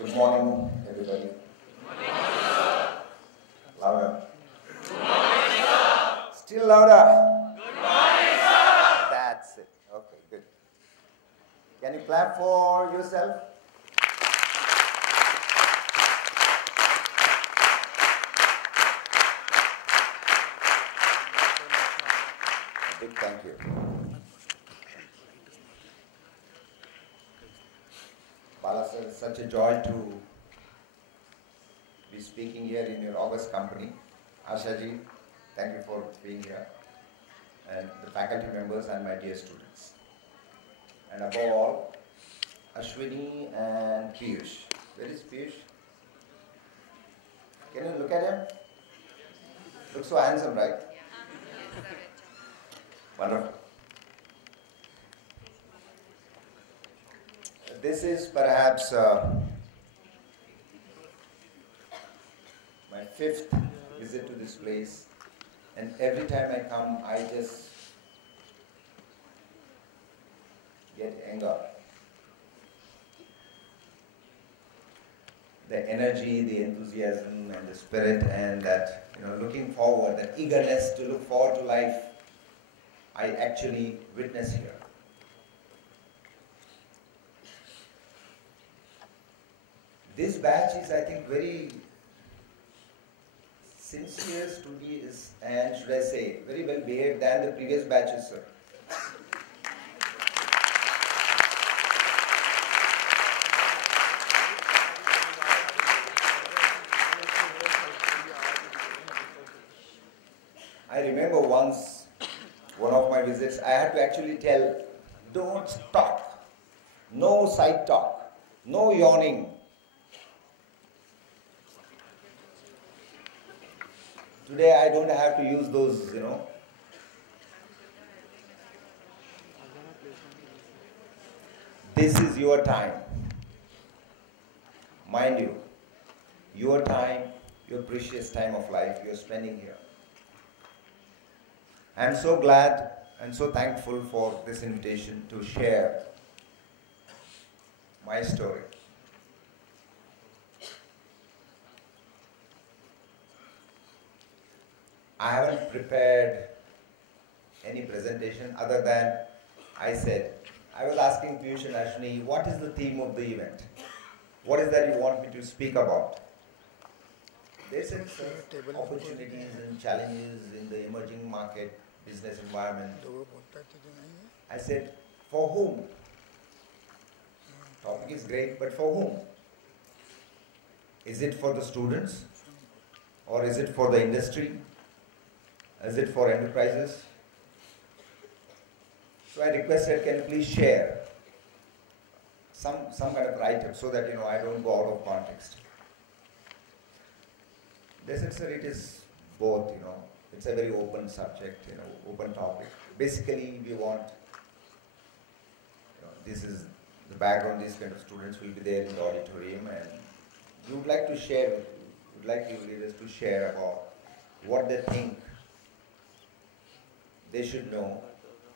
Good morning, everybody. Good morning, sir. Louder. Good morning, sir. Still louder. Good morning, sir. That's it. Okay, good. Can you clap for yourself? A big thank you. Bala sir, it's such a joy to be speaking here in your august company. Asha ji, thank you for being here. And the faculty members and my dear students. And above all, Ashwini and Piyush. Where is Piyush? Can you look at him? Looks so handsome, right? Wonderful. This is perhaps my fifth visit to this place, and every time I come, I just get anger. The energy, the enthusiasm, and the spirit, and that, looking forward, that eagerness to look forward to life, I actually witness here. This batch is, I think, very sincere, studious, and should I say, very well behaved than the previous batches, sir. I remember once, one of my visits, I had to actually tell, don't talk, no side talk, no yawning. Today I don't have to use those, This is your time. Mind you, your time, your precious time of life you're spending here. I'm so glad and so thankful for this invitation to share my story. I haven't prepared any presentation other than I said, I was asking Piyush and Ashwini, what is the theme of the event? What is that you want me to speak about? They said opportunities and challenges in the emerging market business environment. I said, for whom? Topic is great, but for whom? Is it for the students? Or is it for the industry? Is it for enterprises? So I requested, can you please share some kind of write-up so that I don't go out of context. They said, sir, it is both, it's a very open subject, open topic. Basically, we want, this is the background, these kind of students will be there in the auditorium, and we would like to share, would like you leaders to share about what they think they should know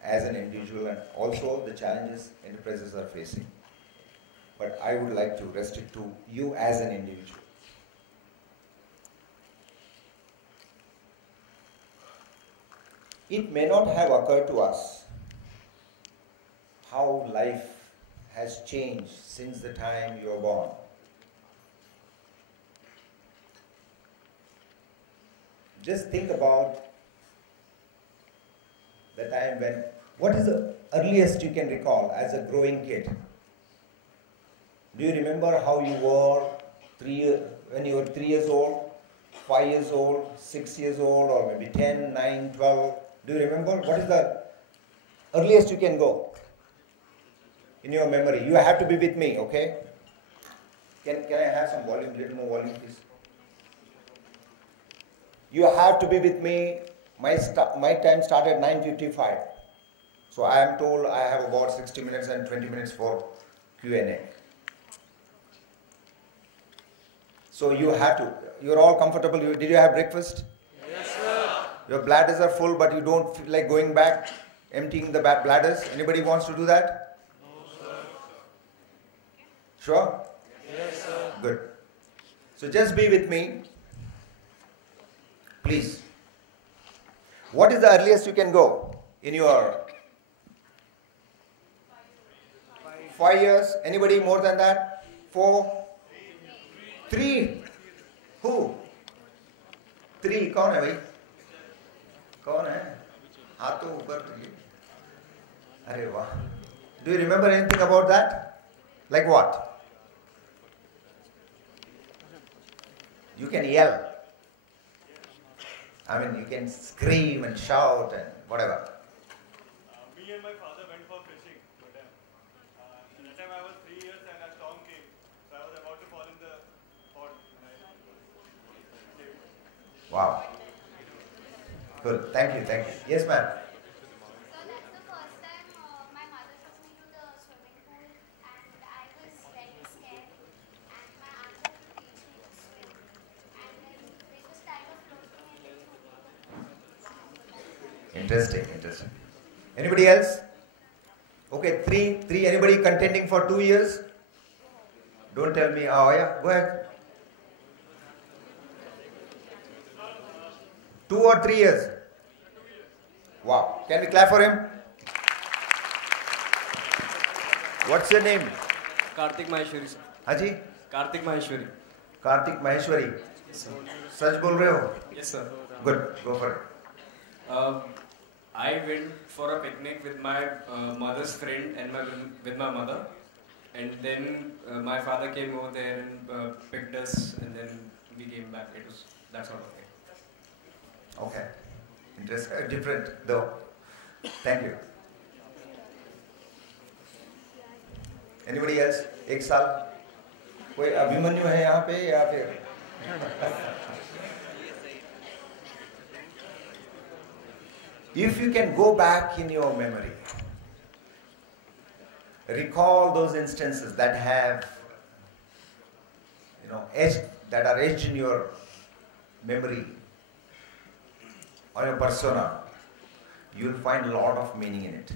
as an individual and also the challenges enterprises are facing. But I would like to restrict to you as an individual. It may not have occurred to us how life has changed since the time you were born. Just think about the time when, what is the earliest you can recall as a growing kid? Do you remember how you were when you were 3 years old, 5 years old, 6 years old, or maybe 10, 9, 12? Do you remember? What is the earliest you can go in your memory? You have to be with me, okay? Can I have some volume, little more volume, please? You have to be with me. My time started at 9:55. So I am told I have about 60 minutes and 20 minutes for Q&A. So you have to, you're all comfortable. Did you have breakfast? Yes, sir. Your bladders are full, but you don't feel like going back, emptying the bladders. Anybody wants to do that? No, sir. Sure? Yes, sir. Good. So just be with me. Please. What is the earliest you can go in your 5 years? Anybody more than that? 4? 3? Who? 3? कौन है भाई? कौन है? हाथ तो ऊपर करिए. अरे वाह. Do you remember anything about that? Like what? You can yell. I mean, you can scream and shout and whatever. Me and my father went for fishing. But, at that time I was 3 years and a storm came. So I was about to fall in the pond. Wow. Good. Thank you. Thank you. Yes, ma'am. So that's the first time my mother took me to the swimming pool and I was very scared and my aunt had to teach me to swim and then they just tied a float me and they threw me. Interesting. Interesting. Anybody else? Okay, three. Anybody contending for 2 years? Don't tell me. Oh yeah, go ahead. 2 or 3 years? Wow. Can we clap for him? What's your name? Kartik Maheshwari sir. हाँ जी. कार्तिक माहेश्वरी. कार्तिक माहेश्वरी. सच बोल रहे हो? Yes sir. Good. Go for it. I went for a picnic with my mother's friend and with my mother, and then my father came over there and picked us, and then we came back. It was that sort of thing. Okay. Interesting. Different though. Thank you. Anybody else? एक साल कोई अभिमन्यु है यहाँ पे या फिर? If you can go back in your memory, recall those instances that have, that are etched in your memory or your persona, you will find a lot of meaning in it.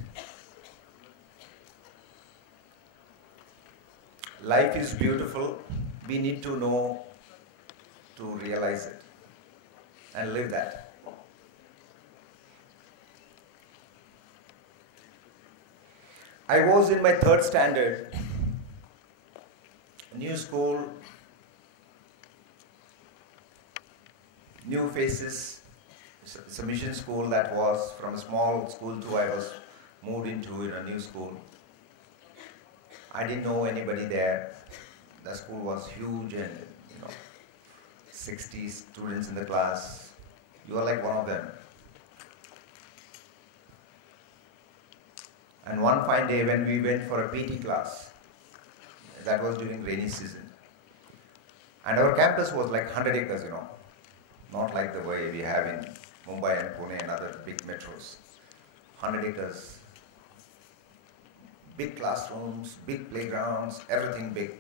Life is beautiful. We need to know to realize it and live that. I was in my 3rd standard, new school, new faces. It's a mission school that was from a small school to I was moved into in a new school. I didn't know anybody there. The school was huge and 60 students in the class. You are like one of them. And one fine day when we went for a PT class, that was during rainy season. And our campus was like 100 acres, not like the way we have in Mumbai and Pune and other big metros. 100 acres. Big classrooms, big playgrounds, everything big.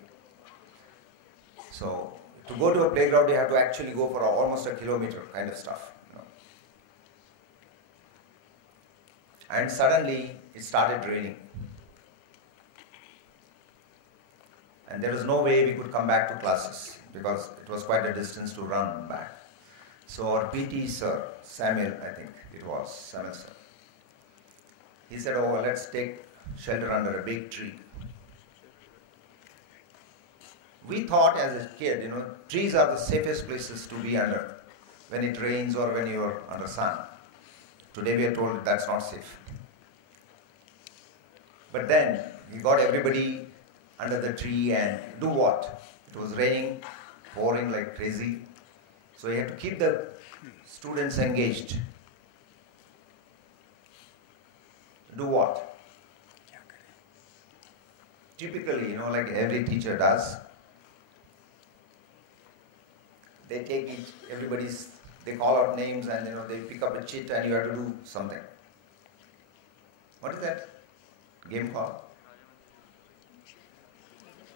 So to go to a playground, you have to actually go for almost a kilometer kind of stuff. And suddenly it started raining. And there was no way we could come back to classes because it was quite a distance to run back. So our PT sir, Samuel, I think it was, Samuel sir, he said, oh, let's take shelter under a big tree. We thought as a kid, trees are the safest places to be under when it rains or when you are under sun. Today we are told that's not safe. But then we got everybody under the tree and do what? It was raining, pouring like crazy. So you have to keep the students engaged. Do what? Typically, like every teacher does, they take they call out names and they pick up a chit and you have to do something. What is that game called?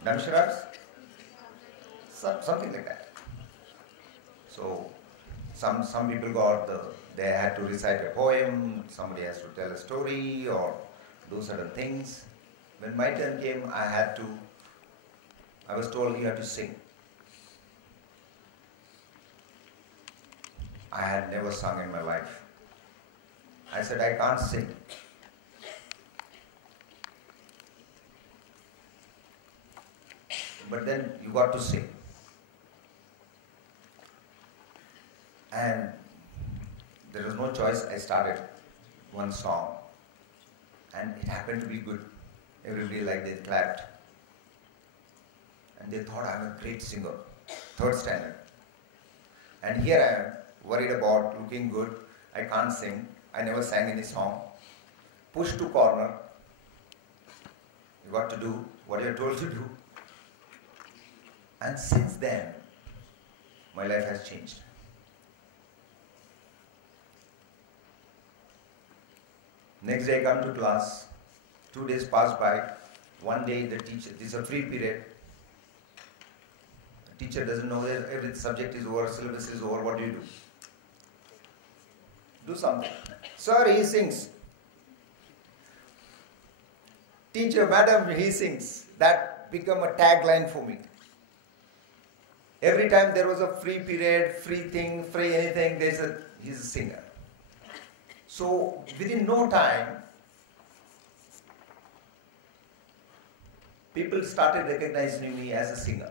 Damsharats? Something like that. So some people they had to recite a poem, somebody has to tell a story or do certain things. When my turn came, I was told you have to sing. I had never sung in my life. I said, I can't sing. But then you got to sing. And there was no choice. I started one song. And it happened to be good. Everybody liked it, clapped. And they thought I'm a great singer. Third standard. And here I am, worried about looking good. I can't sing. I never sang any song. Pushed to corner. You got to do what you're told to do. And since then, my life has changed. Next day I come to class. 2 days pass by. One day the teacher, this is a free period. The teacher doesn't know that every subject is over, syllabus is over, what do? Do something. Sir, he sings. Teacher, madam, he sings. That became a tagline for me. Every time there was a free period, free thing, free anything, he's a singer. So within no time, people started recognizing me as a singer.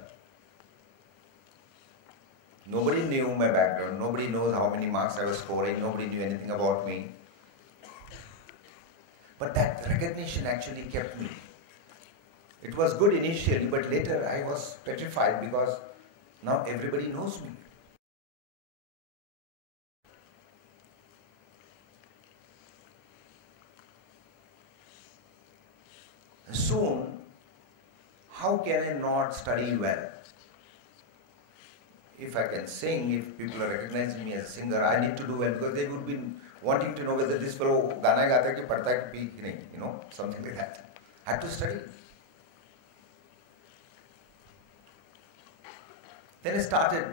Nobody knew my background, nobody knows how many marks I was scoring, nobody knew anything about me. But that recognition actually kept me. It was good initially, but later I was petrified because now everybody knows me. Soon, how can I not study well? If I can sing, if people are recognizing me as a singer, I need to do well because they would be wanting to know whether this fellow gana gata hai ki padta hai ki nahi, something like that. I had to study. Then I started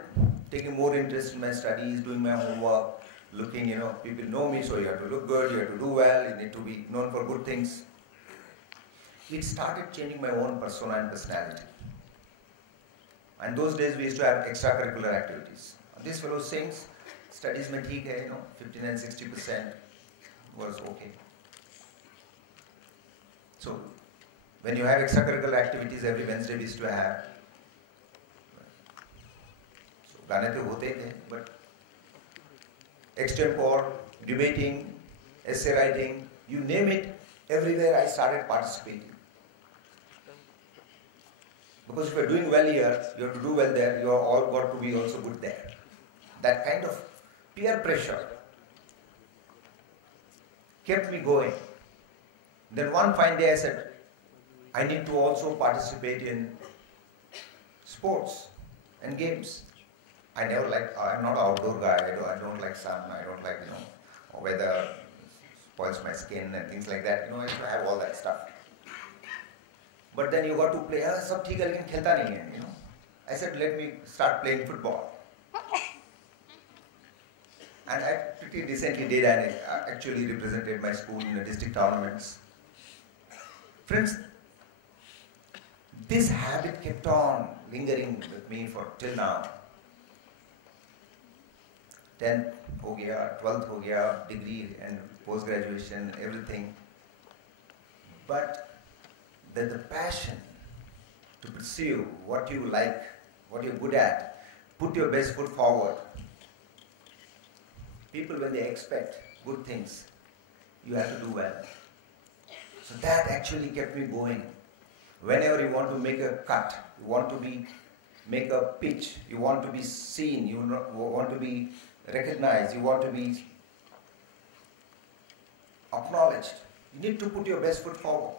taking more interest in my studies, doing my homework, looking, people know me, so you have to look good, you have to do well, you need to be known for good things. It started changing my own persona and personality. And those days we used to have extracurricular activities. This fellow sings, studies mein theek hai, 59-60% was okay. So when you have extracurricular activities, every Wednesday we used to have. So gaane to hote the, but extempore, debating, essay writing, you name it, everywhere I started participating. Because if you're doing well here, you have to do well there, you are all got to be also good there. That kind of peer pressure kept me going. Then one fine day I said, I need to also participate in sports and games. I never like, I'm not an outdoor guy, I don't like sun, I don't like, weather spoils my skin and things like that. I used to have all that stuff. But then you got to play, sab theek hai, lekin khelta nahi hai, I said, let me start playing football. And I pretty decently did, and I actually represented my school in the district tournaments. Friends, this habit kept on lingering with me for till now. 10th ho gaya, 12th ho gaya, degree and post-graduation, everything. But that the passion to pursue what you like, what you're good at, put your best foot forward. People, when they expect good things, you have to do well. So that actually kept me going. Whenever you want to make a cut, you want to make a pitch, you want to be seen, you want to be recognized, you want to be acknowledged, you need to put your best foot forward.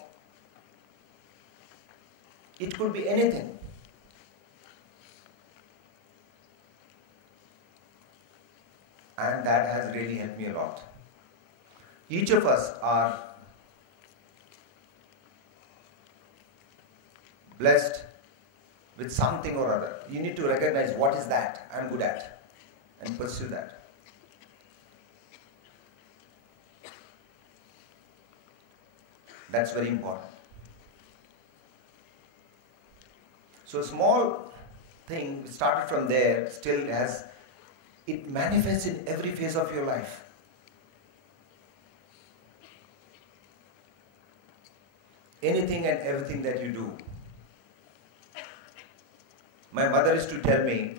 It could be anything. And that has really helped me a lot. Each of us are blessed with something or other. You need to recognize what is that I'm good at and pursue that. That's very important. So a small thing started from there, still has it manifests in every phase of your life. Anything and everything that you do. My mother used to tell me,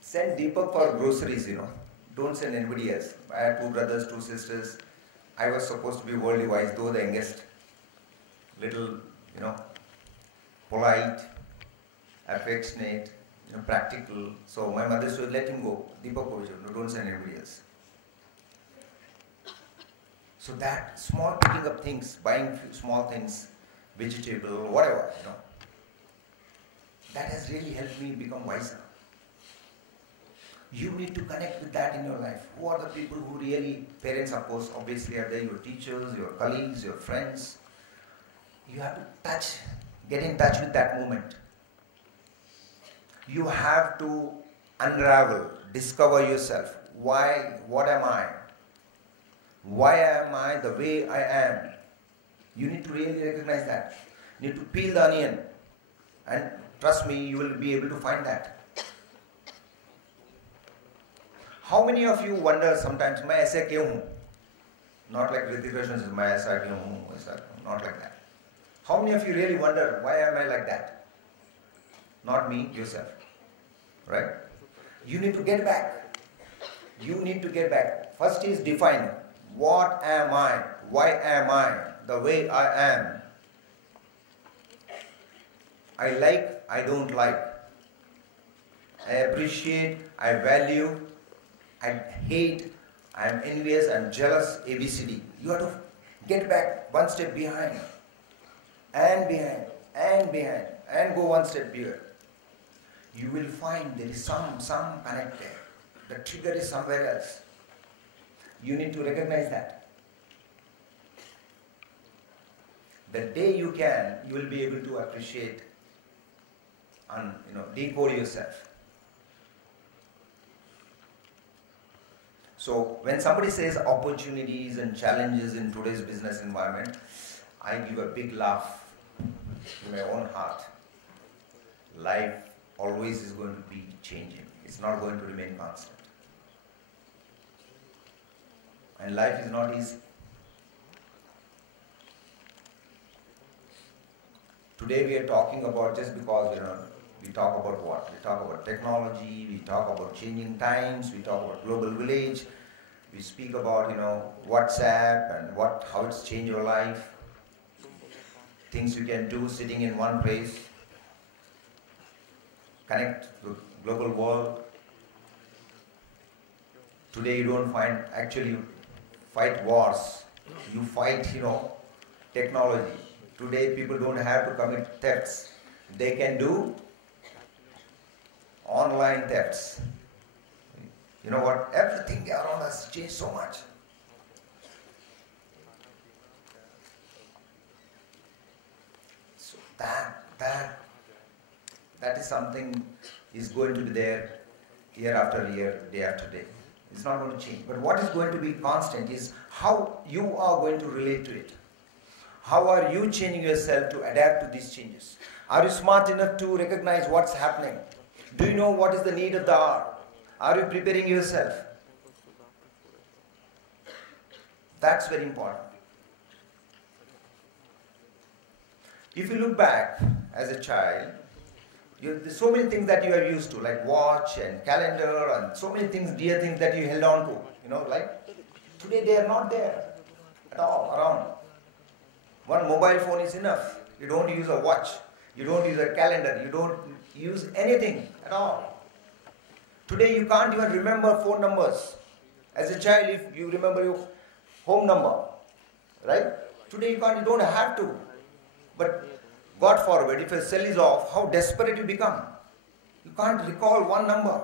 send Deepak for groceries, Don't send anybody else. I had 2 brothers, 2 sisters. I was supposed to be worldly wise, though the youngest. Little, polite, affectionate, practical. So my mother said, let him go. Deepak, don't send anybody else. So that small picking up things, buying few small things, vegetable, whatever, that has really helped me become wiser. You need to connect with that in your life. Who are the people who really, parents of course, obviously are there, your teachers, your colleagues, your friends. You have to get in touch with that moment. You have to unravel, discover yourself. Why, what am I? Why am I the way I am? You need to really recognize that. You need to peel the onion. And trust me, you will be able to find that. How many of you wonder sometimes, "Main aise kyun hu?" Not like Hrithik Roshan says, "Main aisa kyun hu?" Not like that. How many of you really wonder, why am I like that? Not me, yourself. Right? You need to get back. You need to get back. First is define. What am I? Why am I the way I am? I like, I don't like. I appreciate, I value, I hate, I am envious, I am jealous, ABCD. You have to get back one step behind, and behind, and behind, and go one step bigger. You will find there is some connect there. The trigger is somewhere else. You need to recognize that. The day you can, you will be able to appreciate and decode yourself. So when somebody says opportunities and challenges in today's business environment, I give a big laugh in my own heart. Life always is going to be changing. It's not going to remain constant. And life is not easy. Today we are talking about, just because we talk about what? We talk about technology, we talk about changing times, we talk about global village, we speak about WhatsApp and how it's changed your life, things you can do sitting in one place, connect to global world. Today you don't fight wars, you fight technology. Today people don't have to commit thefts. They can do online thefts. You know what? Everything around us changed so much. So that is something is going to be there year after year, day after day. It's not going to change. But what is going to be constant is how you are going to relate to it. How are you changing yourself to adapt to these changes? Are you smart enough to recognize what's happening? Do you know what is the need of the hour? Are you preparing yourself? That's very important. If you look back as a child, there's so many things that you are used to, like watch and calendar and so many things, dear things that you held on to. Like today they are not there at all around. One mobile phone is enough. You don't use a watch. You don't use a calendar. You don't use anything at all. Today you can't even remember phone numbers. As a child, if you remember your home number, right? Today you don't have to. But God forbid, if a cell is off, how desperate you become. You can't recall one number.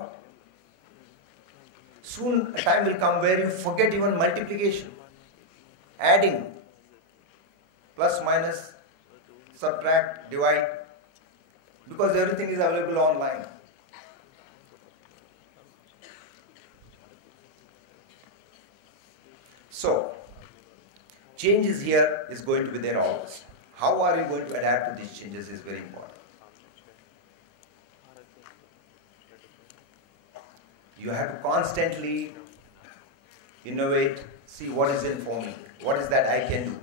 Soon a time will come where you forget even multiplication, adding, plus, minus, subtract, divide, because everything is available online. So, changes here is going to be there always. How are you going to adapt to these changes is very important. You have to constantly innovate, see what is in for me, what is that I can do.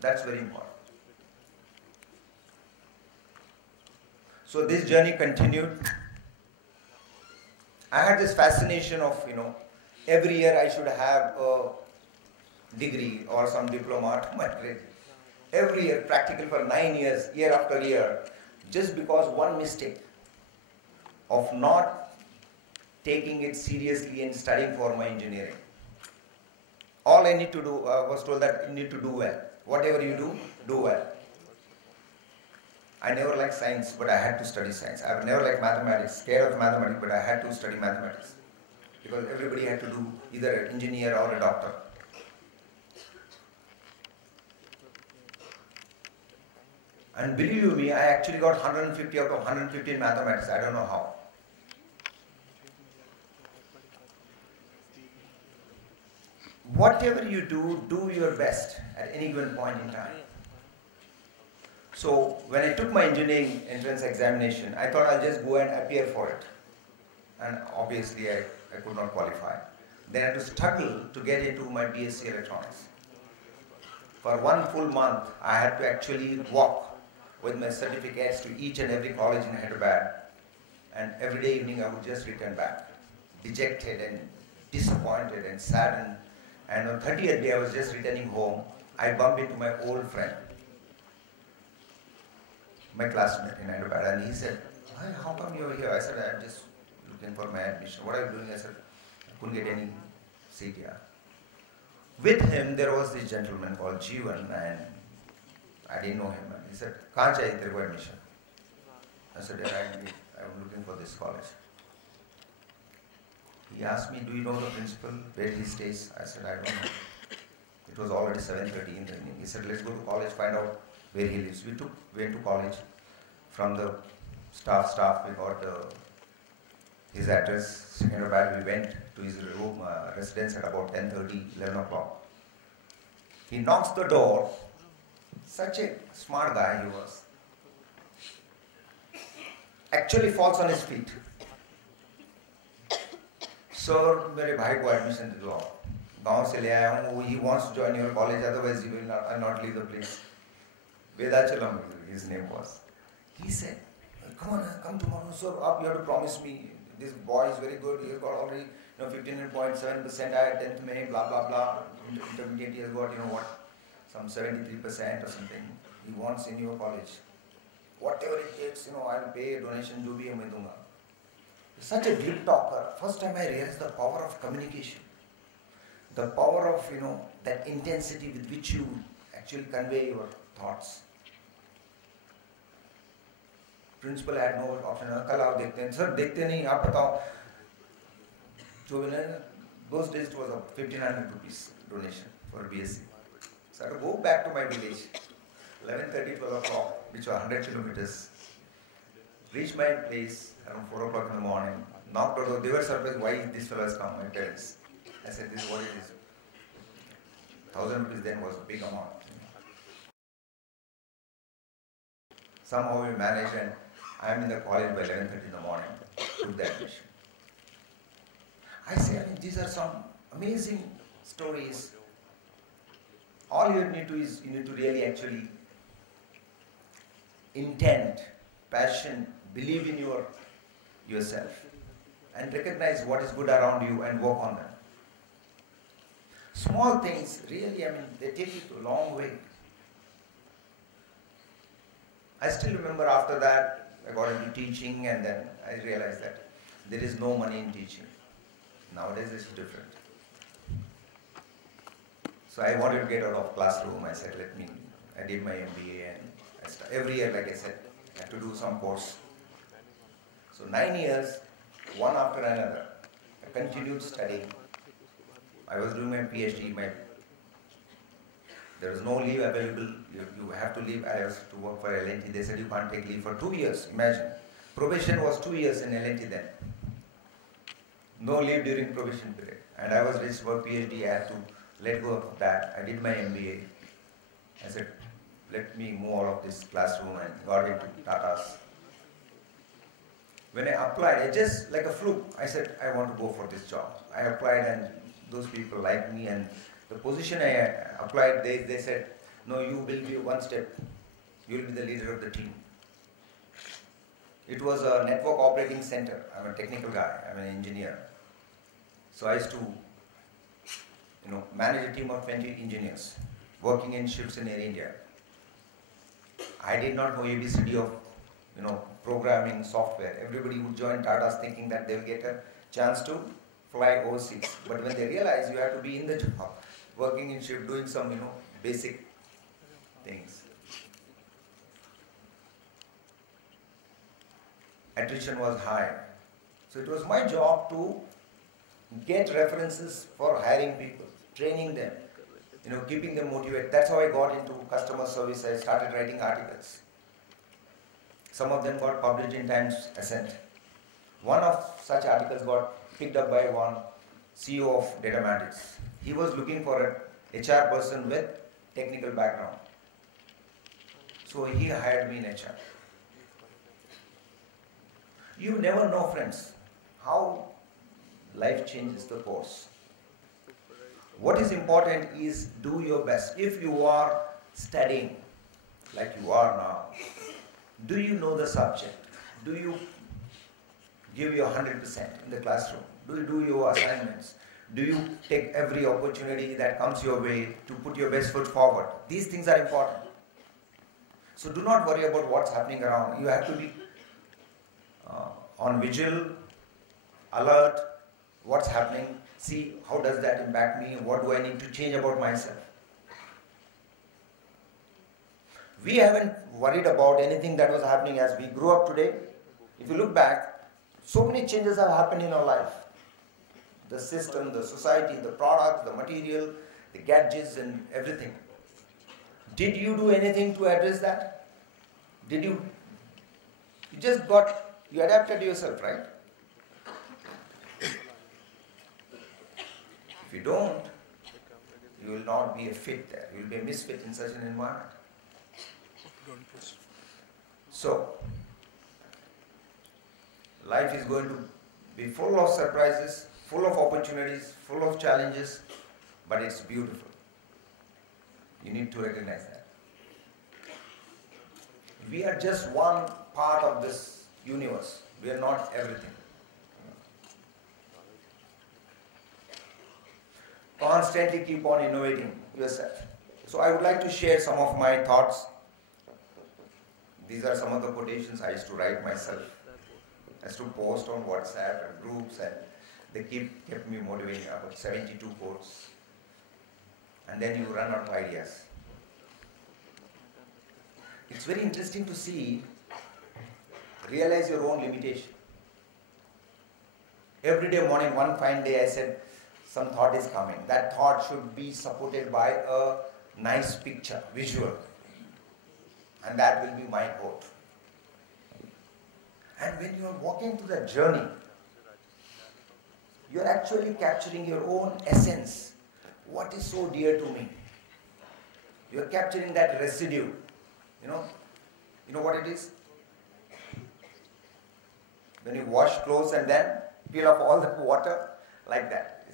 That's very important. So this journey continued. I had this fascination of, every year I should have a degree or some diploma to my grade. Every year, practical for 9 years, year after year, just because one mistake of not taking it seriously and studying for my engineering. All I need to do, was told that you need to do well. Whatever you do, do well. I never liked science, but I had to study science. I never liked mathematics, scared of mathematics, but I had to study mathematics. Because everybody had to do either an engineer or a doctor. And believe you me, I actually got 150 out of 150 in mathematics. I don't know how. Whatever you do, do your best at any given point in time. So when I took my engineering entrance examination, I thought I'll just go and appear for it. And obviously I could not qualify. Then I had to struggle to get into my BSc electronics. For 1 full month, I had to actually walk with my certificates to each and every college in Hyderabad. And every day evening I would just return back, dejected and disappointed and saddened. And on 30th day I was just returning home. I bumped into my old friend, my classmate in Hyderabad, and he said, "Hi, how come you're here?" I said, "I'm just looking for my admission." "What are you doing?" I said, "I couldn't get any seat here." With him there was this gentleman called Jeevan, and I didn't know him. And he said, "Kahan chahiye tere ko admission?" I said, "I'm looking for this college." He asked me, "Do you know the principal, where he stays?" I said, "I don't know." It was already 7:30 in the evening. He said, "Let's go to college, find out where he lives." We went to college. From the staff, we got his address. Second bad, we went to his room, residence at about 10:30, 11 o'clock. He knocks the door. Such a smart guy he was. Actually falls on his feet. "Sir, मेरे भाई को admission दे दो। गांव से ले आया हूँ. He wants to join your college, otherwise he will not leave the place." Vedachalam, his name was. He said, "Come on, come tomorrow, sir. Up, you have to promise me. This boy is very good. He has got already 15.7%. I had 10th May, blah blah blah. Intermediate, he has got some 73% or something. He wants in your college. Whatever it takes, I'll pay a donation. Jo bhi hai, main dunga." Such a glib talker. First time I realized the power of communication, the power of that intensity with which you actually convey your thoughts. Principal had no option. "Kal aap dekhte hain." "Sir, dekhte nahi, aap batao." So those days it was a 1,500 rupees donation for BSc. So I had to go back to my village, 11:30, 12 o'clock, which was 100 kilometers. Reached my place around 4 o'clock in the morning. Knocked on the door. They were surprised why this fellow has come, my parents. I said, "This is what it is." 1,000 rupees then was a big amount. Somehow we managed, and I am in the college by 11:30 in the morning. Took the admission. I say, these are some amazing stories. All you need to is you need to really actually intent, passion, believe in yourself, and recognize what is good around you and work on them. Small things, really, they take you a long way. I still remember after that, I got into teaching, and then I realized that there is no money in teaching. Nowadays it's different. So I wanted to get out of classroom. I said, I did my MBA, and every year, like I said, I had to do some course. So 9 years, one after another, I continued studying. I was doing my PhD. There was no leave available. You have to leave. I was to work for L&T. They said you can't take leave for 2 years. Imagine. Probation was 2 years in L&T then. No leave during probation period. And I was registered for PhD. I had to let go of that. I did my MBA. I said, let me move out of this classroom, and got into Tata's. When I applied, I just like a fluke, I said, I want to go for this job. I applied and those people liked me, and the position I applied, they said, no, you will be one step, you will be the leader of the team. It was a network operating center. I'm a technical guy, I'm an engineer. So I used to manage a team of 20 engineers working in shifts in Air India. I did not know ABCD of programming software. Everybody would join Tata's thinking that they'll get a chance to fly overseas. But when they realize you have to be in the job, working in shift, doing some basic things. Attrition was high. So it was my job to get references for hiring people, training them, keeping them motivated. That's how I got into customer service. I started writing articles. Some of them got published in Times Ascent. One of such articles got picked up by one CEO of Datamatics. He was looking for an HR person with technical background. So he hired me in HR. You never know, friends, how life changes the course. What is important is do your best. If you are studying like you are now, do you know the subject? Do you give your 100% in the classroom? Do you do your assignments? Do you take every opportunity that comes your way to put your best foot forward? These things are important. So do not worry about what's happening around. You have to be on vigil, alert, what's happening, see how does that impact me, what do I need to change about myself. We haven't worried about anything that was happening as we grew up today. If you look back, so many changes have happened in our life. The system, the society, the product, the material, the gadgets and everything. Did you do anything to address that? You adapted yourself, right? If you don't, you will not be a fit there. You will be a misfit in such an environment. So, life is going to be full of surprises, full of opportunities, full of challenges, but it's beautiful. You need to recognize that. We are just one part of this universe. We are not everything. Constantly keep on innovating yourself. So I would like to share some of my thoughts. These are some of the quotations I used to write myself. I used to post on WhatsApp and groups, and they kept me motivated. About 72 quotes. And then you run out of ideas. It's very interesting to realize your own limitation. Every day morning, one fine day, I said, some thought is coming. That thought should be supported by a nice picture, visual. And that will be my quote. And when you are walking through that journey, you are actually capturing your own essence. What is so dear to me? You are capturing that residue. You know what it is? When you wash clothes and then peel off all the water, like that.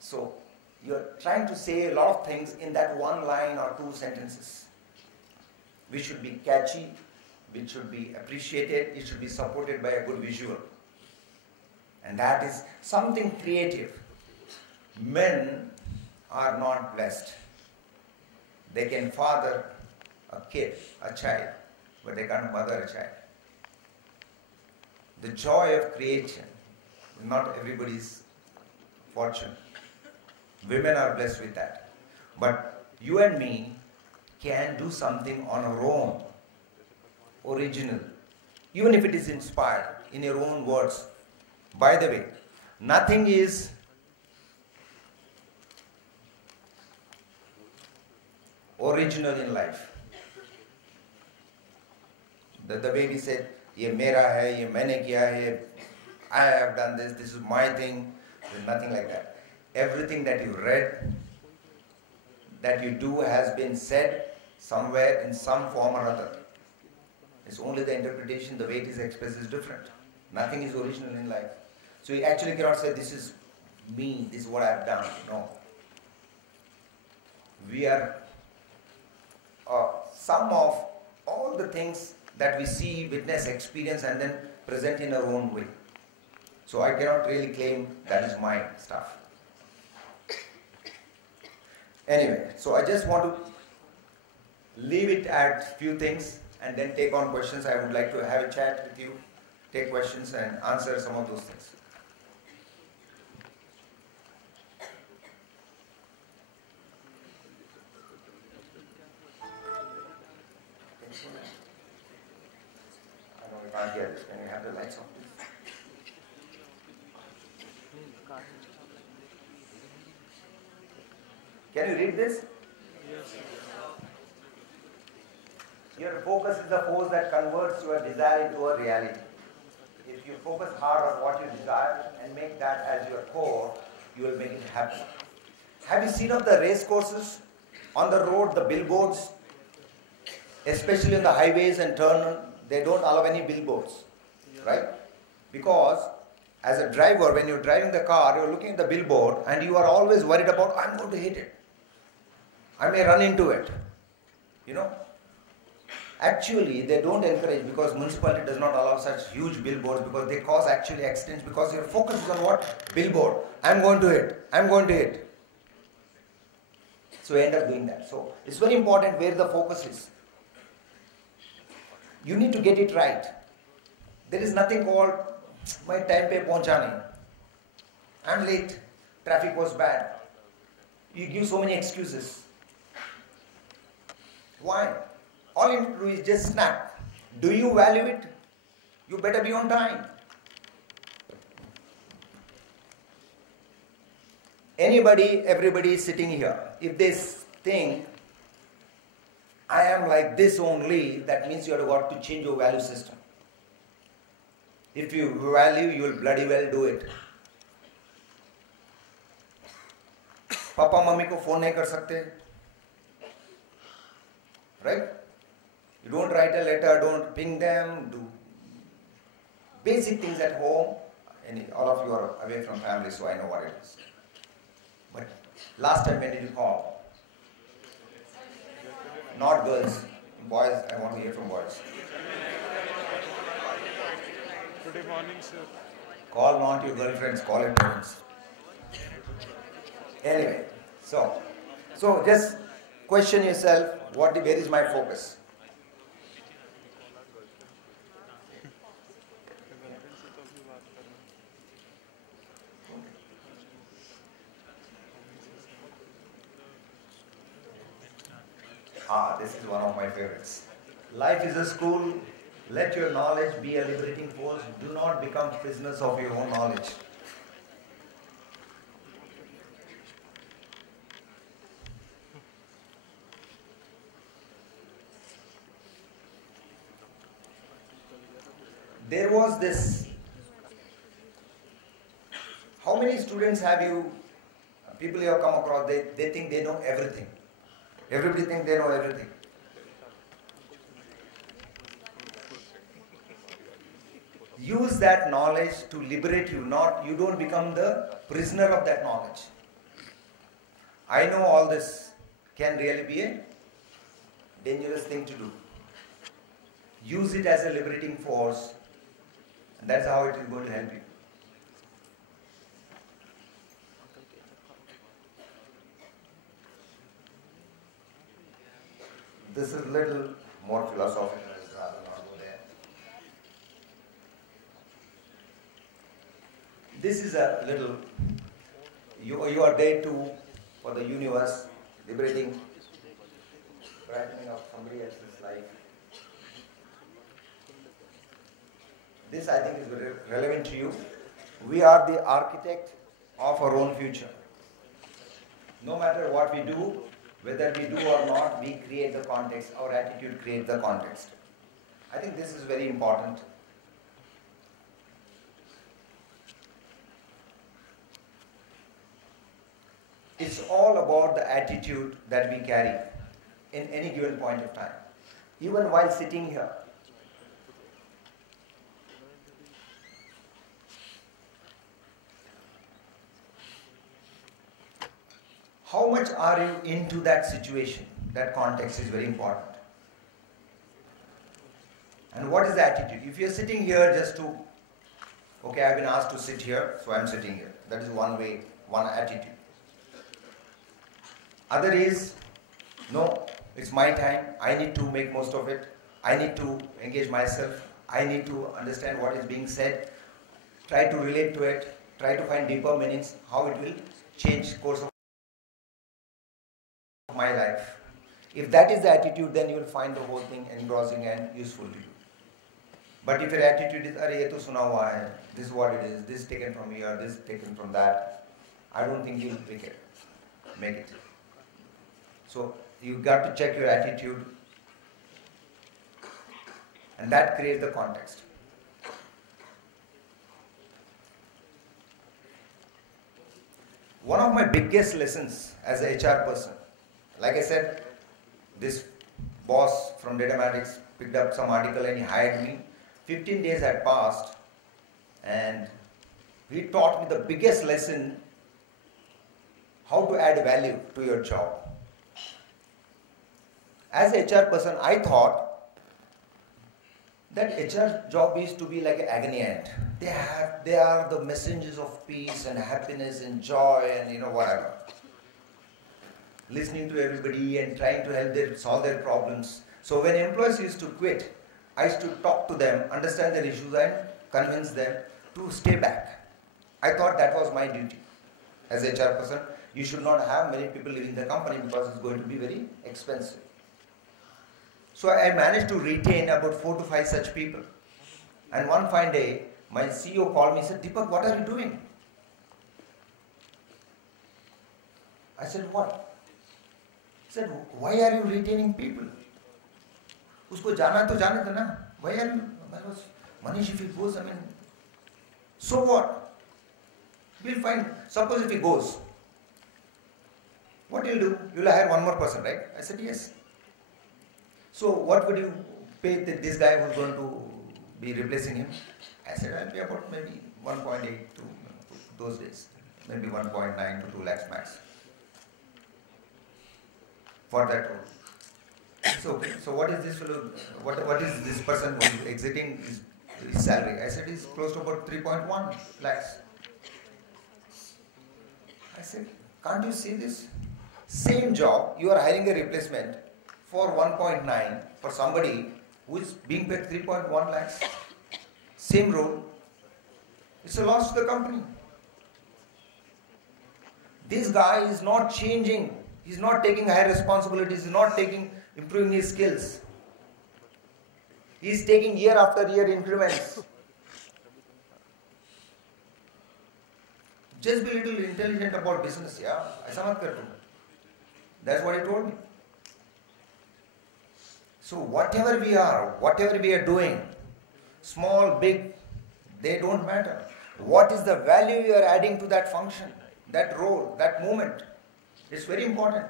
So you are trying to say a lot of things in that one line or two sentences. Which should be catchy, which should be appreciated, it should be supported by a good visual. And that is something creative. Men are not blessed. They can father a kid, a child, but they can't mother a child. The joy of creation is not everybody's fortune. Women are blessed with that. But you and me can do something on our own, original, even if it is inspired in your own words. By the way, nothing is original in life. The baby said, "Ye mera hai, ye maine kiya hai, I have done this, this is my thing." There's nothing like that. Everything that you read, that you do has been said somewhere in some form or other. It's only the interpretation, the way it is expressed is different. Nothing is original in life. So you actually cannot say, this is me, this is what I have done. No. We are sum of all the things that we see, witness, experience, and then present in our own way. So I cannot really claim that is my stuff. Anyway, so I just want to leave it at few things and then take on questions. I would like to have a chat with you, take questions and answer some of those things. I know we can't hear this. Can you have the lights on, please? Can you read this? Yes. Your focus is the force that converts your desire into a reality. If you focus hard on what you desire and make that as your core, you will make it happen. Have you seen of the race courses on the road, the billboards, especially on the highways and turn, they don't allow any billboards, right? Because as a driver, when you're driving the car, you're looking at the billboard and you are always worried about, I'm going to hit it. I may run into it, you know. Actually, they don't encourage because municipality does not allow such huge billboards because they cause actually accidents because your focus is on what? Billboard. I'm going to hit. I'm going to hit. So you end up doing that. So it's very important where the focus is. You need to get it right. There is nothing called my time pe pahuncha. I'm late. Traffic was bad. You give so many excuses. Why? All you need to do is just snap. Do you value it? You better be on time. Anybody, everybody is sitting here. If they think, I am like this only, that means you have got to change your value system. If you value, you will bloody well do it. Papa, mummy ko phone nahi kar sakte. Right? You don't write a letter, don't ping them, do basic things at home. All of you are away from family, so I know what it is. But last time when did you call? Not girls. Boys, I want to hear from boys. Today morning, sir. Call not your girlfriends, call your parents. Anyway, so just question yourself, where is my focus? This is one of my favorites. Life is a school. Let your knowledge be a liberating force. Do not become prisoners of your own knowledge. There was this. How many students have you, people you have come across, they think they know everything. Everybody thinks they know everything. Use that knowledge to liberate you, you don't become the prisoner of that knowledge. I know all this can really be a dangerous thing to do. Use it as a liberating force, and that's how it is going to help you. This is a little more philosophical, rather not go there. This is a little, your day 2 for the universe, liberating, brightening up somebody else's life. This I think is very relevant to you. We are the architect of our own future. No matter what we do, whether we do or not, we create the context. Our attitude creates the context. I think this is very important. It's all about the attitude that we carry in any given point of time. Even while sitting here, how much are you into that situation? That context is very important. And what is the attitude? If you're sitting here just to, okay, I've been asked to sit here, so I'm sitting here. That is one way, one attitude. Other is, no, it's my time. I need to make most of it. I need to engage myself. I need to understand what is being said. Try to relate to it. Try to find deeper meanings, how it will change course of my life. If that is the attitude, then you will find the whole thing engrossing and useful to you. But if your attitude is, "Arey, ye to suna hua hai, this is what it is, this is taken from here, this is taken from that," I don't think you will make it. So you got to check your attitude, and that creates the context. One of my biggest lessons as a HR person, like I said, this boss from Datamatics picked up some article and he hired me. 15 days had passed and he taught me the biggest lesson, how to add value to your job. As a HR person, I thought that HR job is to be like an agony aunt. They are the messengers of peace and happiness and joy and whatever. Listening to everybody and trying to help them solve their problems. So when employees used to quit, I used to talk to them, understand their issues and convince them to stay back. I thought that was my duty. As a HR person, you should not have many people leaving the company because it's going to be very expensive. So I managed to retain about 4 to 5 such people. And one fine day, my CEO called me and said, "Deepak, what are you doing?" I said, "What?" He said, "Why are you retaining people? Usko jana to jane do na. Why are you?" Manish, if he goes, so what? We'll find, suppose if he goes, what you'll do? You'll hire one more person, right? I said, "Yes." So what would you pay this guy who's going to be replacing him? I said, "I'll pay about maybe 1.8 to those days, maybe 1.9 to 2 lakhs max for that role." So what is this fellow? What is this person who is exiting his salary? I said, "He's close to about 3.1 lakhs." I said, "Can't you see this? Same job, you are hiring a replacement for 1.9 for somebody who is being paid 3.1 lakhs. Same role. It's a loss to the company. This guy is not changing. He's not taking higher responsibilities. He's not improving his skills. He's taking year after year increments. Just be a little intelligent about business, yeah? ऐसा मत कर तुम. That's what he told me. So whatever we are doing, small, big, they don't matter. What is the value you are adding to that function, that role, that moment? It's very important.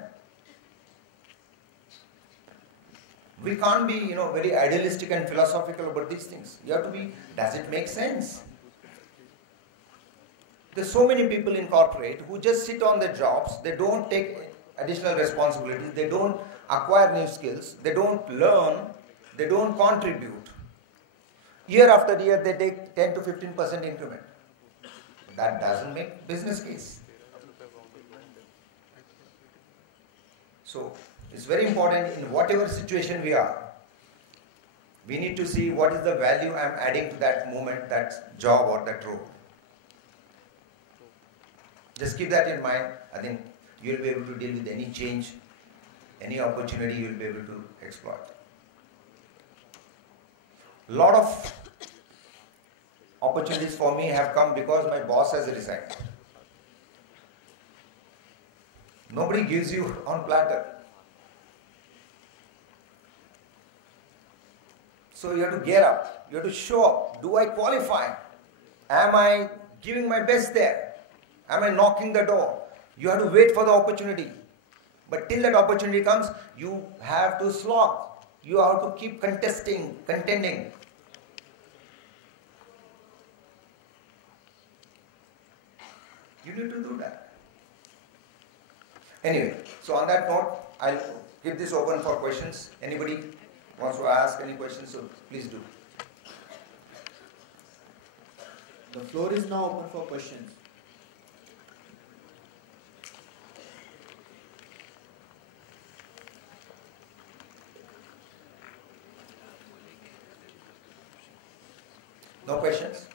We can't be, very idealistic and philosophical about these things. You have to be, does it make sense? There's so many people in corporate who just sit on their jobs, they don't take additional responsibilities, they don't acquire new skills, they don't learn, they don't contribute. Year after year, they take 10 to 15% increment. That doesn't make business case. So, it's very important in whatever situation we are. We need to see what is the value I am adding to that moment, that job or that role. Just keep that in mind. I think you will be able to deal with any change, any opportunity you will be able to exploit. A lot of opportunities for me have come because my boss has resigned. Nobody gives you on platter. So you have to get up. You have to show up. Do I qualify? Am I giving my best there? Am I knocking the door? You have to wait for the opportunity. But till that opportunity comes, you have to slog. You have to keep contending. You need to do that. Anyway, so on that note, I'll keep this open for questions. Anybody wants to ask any questions, so please do. The floor is now open for questions. No questions?